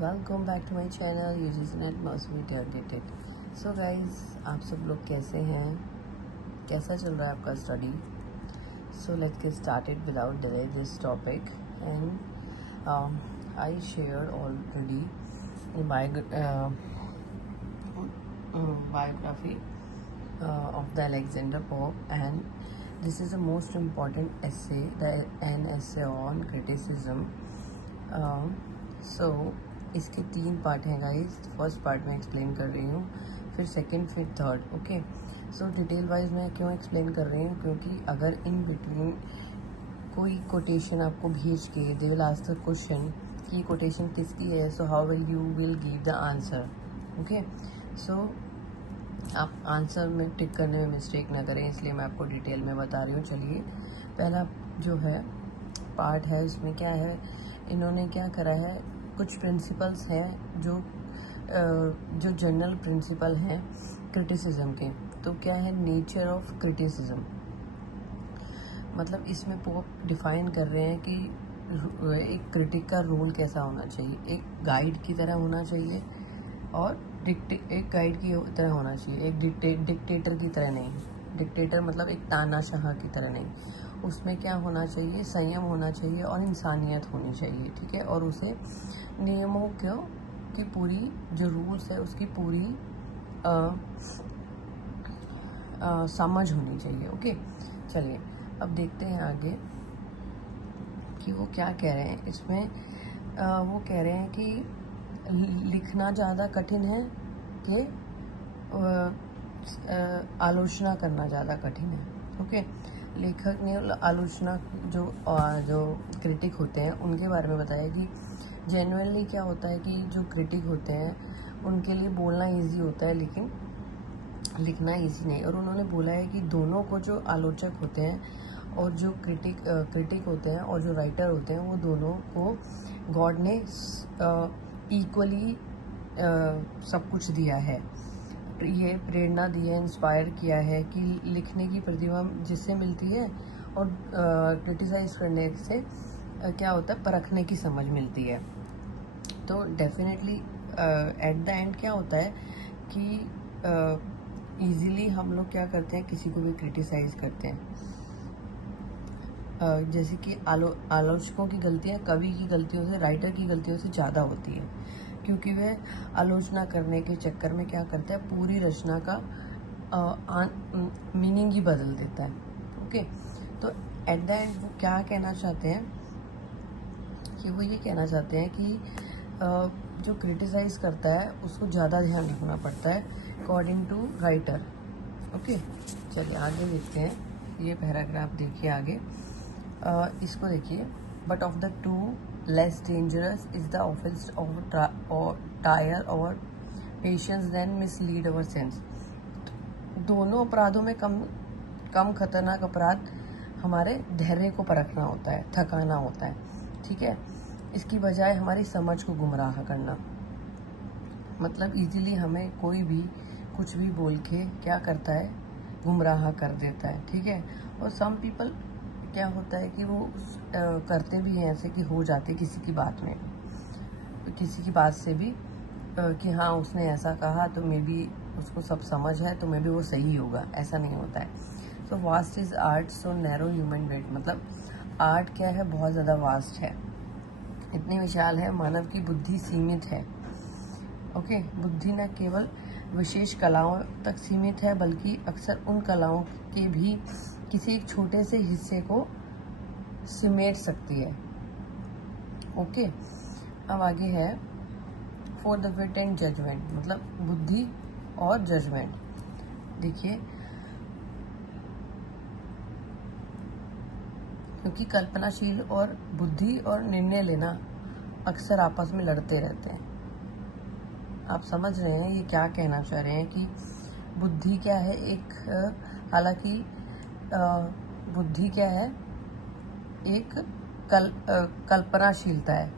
Welcome back to my channel UGC NET mass media updated. So guys, आप सब लोग कैसे हैं? कैसा चल रहा है आपका study? So let's get started without delay this topic and I share already biography of the Alexander Pope, and this is the most important essay, an essay on criticism. So इसके 3 पार्ट हैं guys. First part में explain कर रही हूँ, फिर second, फिर third. Okay, सो detail wise मैं क्यों एक्सप्लेन कर रही हूँ, क्योंकि अगर इन बिटवीन कोई कोटेशन आपको भेज के दे विल आस्क द क्वेश्चन कि कोटेशन किसकी है, so how will you will give the answer. Okay, so आप आंसर में टिक करने में मिस्टेक ना करें, इसलिए मैं आपको डिटेल में बता रही हूँ। चलिए, पहला जो है पार्ट है, इसमें क्या है, इन्होंने क्या करा है, कुछ प्रिंसिपल्स हैं जो जनरल प्रिंसिपल हैं क्रिटिसिज्म के। तो क्या है नेचर ऑफ क्रिटिसिज्म, मतलब इसमें पोप डिफाइन कर रहे हैं कि एक क्रिटिक का रोल कैसा होना चाहिए। एक गाइड की तरह होना चाहिए और एक गाइड की तरह होना चाहिए, एक डिक्टेटर की तरह नहीं। डिक्टेटर मतलब एक तानाशाह की तरह नहीं। उसमें क्या होना चाहिए, संयम होना चाहिए और इंसानियत होनी चाहिए, ठीक है। और उसे नियमों की पूरी जो रूल्स है उसकी पूरी समझ होनी चाहिए। ओके, चलिए अब देखते हैं आगे कि वो क्या कह रहे हैं इसमें। वो कह रहे हैं कि लिखना ज़्यादा कठिन है कि आलोचना करना ज़्यादा कठिन है। ओके, लेखक ने आलोचना जो क्रिटिक होते हैं उनके बारे में बताया कि जेन्युइनली क्या होता है कि जो क्रिटिक होते हैं उनके लिए बोलना इजी होता है लेकिन लिखना इजी नहीं। और उन्होंने बोला है कि दोनों को, जो आलोचक होते हैं और जो क्रिटिक होते हैं और जो राइटर होते हैं, वो दोनों को गॉड ने इक्वली सब कुछ दिया है, ये प्रेरणा दी है, इंस्पायर किया है कि लिखने की प्रतिभा जिससे मिलती है और क्रिटिसाइज करने से क्या होता है, परखने की समझ मिलती है। तो डेफिनेटली एट द एंड क्या होता है कि इजीली हम लोग क्या करते हैं, किसी को भी क्रिटिसाइज करते हैं। जैसे कि आलोचकों की गलतियाँ कवि की गलतियों से, राइटर की गलतियों से ज़्यादा होती है, क्योंकि वह आलोचना करने के चक्कर में क्या करता है, पूरी रचना का मीनिंग ही बदल देता है। ओके, तो एट द एंड वो क्या कहना चाहते हैं कि वो ये कहना चाहते हैं कि जो क्रिटिसाइज करता है उसको ज़्यादा ध्यान रखना पड़ता है अकॉर्डिंग टू राइटर। ओके, चलिए आगे देखते हैं। ये पैराग्राफ देखिए आगे, इसको देखिए। But of the two less dangerous is the offence of tire our patience than mislead our sense. दोनों अपराधों में कम खतरनाक अपराध हमारे धैर्य को परखना होता है, थकाना होता है, ठीक है, इसकी बजाय हमारी समझ को गुमराह करना। मतलब इजीली हमें कोई भी कुछ भी बोल के क्या करता है, गुमराह कर देता है, ठीक है। और सम पीपल क्या होता है कि वो करते भी हैं ऐसे कि हो जाते किसी की बात में, किसी की बात से भी कि हाँ उसने ऐसा कहा तो मे बी उसको सब समझ है तो मे बी वो सही होगा, ऐसा नहीं होता है। So vast is art so narrow human wit, मतलब आर्ट क्या है, बहुत ज़्यादा वास्ट है, इतनी विशाल है, मानव की बुद्धि सीमित है। ओके, बुद्धि न केवल विशेष कलाओं तक सीमित है बल्कि अक्सर उन कलाओं के भी किसी एक छोटे से हिस्से को सिमेट सकती है। ओके, अब आगे है for the wit and judgment, मतलब बुद्धि और जजमेंट। देखिए, क्योंकि कल्पनाशील और बुद्धि और निर्णय लेना अक्सर आपस में लड़ते रहते हैं। आप समझ रहे हैं ये क्या कहना चाह रहे हैं कि बुद्धि क्या है, एक हालांकि बुद्धि क्या है, एक कल्पनाशीलता है,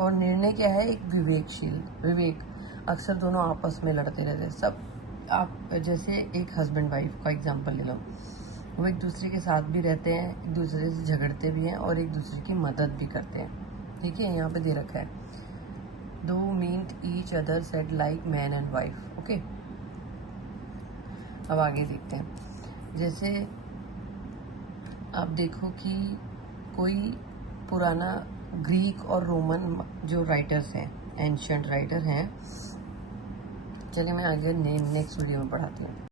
और निर्णय क्या है, एक विवेक। अक्सर दोनों आपस में लड़ते रहते हैं। सब आप जैसे एक हस्बैंड वाइफ का एग्जांपल ले लो, वो एक दूसरे के साथ भी रहते हैं, एक दूसरे से झगड़ते भी हैं और एक दूसरे की मदद भी करते हैं। ठीक है, यहाँ पे दे रखा है though meet each other said like man and wife. Okay, अब आगे देखते हैं। जैसे आप देखो कि कोई पुराना ग्रीक और रोमन जो राइटर्स हैं, एंशियंट राइटर हैं, चलिए मैं आगे नेक्स्ट वीडियो में पढ़ाती हूँ।